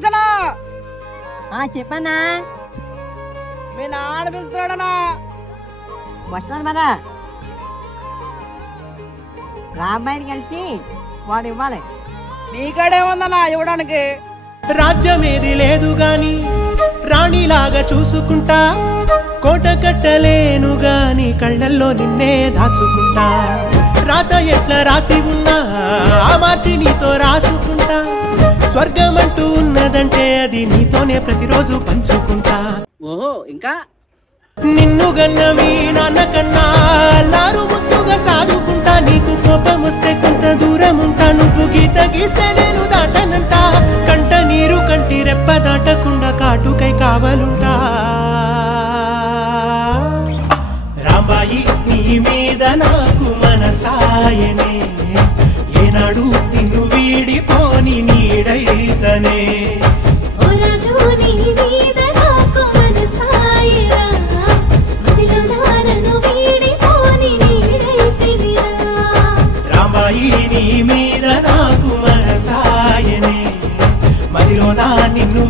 సుదర్శన చెప్పన్నా మీ నాన్న పిలుస్తున్నాడనా వస్తున్నాడు మన రాంబాయిని కలిసి వాడు ఇవ్వాలి నీకాడేముందన్నా ఇవ్వడానికి రాజ్యమేది లేదు గాని రాణిలాగా చూసుకుంటా కోట కట్టలేను గాని కళ్ళల్లో నిన్నే దాచుకుంటా రాత ఎట్లా రాసి ఉన్నా ఆ మార్చి నీతో రాసుకుంటా స్వర్గమంటూ ఉన్నదంటే అది నీతోనే ప్రతిరోజు పంచుకుంటా ఓహో ఇంకా నిన్ను గన్న మీ నాన్న కన్నా లారు ముద్దుగా సాదుకుంటా నీకు కోపం వస్తే కొంత దూరం ఉంటా నువ్వు గీత గీస్తే నేను దాటనంట కంట నీరు కంటి రెప్ప దాటకుండా కాటుకై కావలుంటా రాంబాయి నీ మీద నాకు మనసాయనే ఏనాడు నిన్ను వీడిపోని నీడైతనే రాంబాయి నీ మీద నాకు మనసాయనే మదిలో నా నిన్ను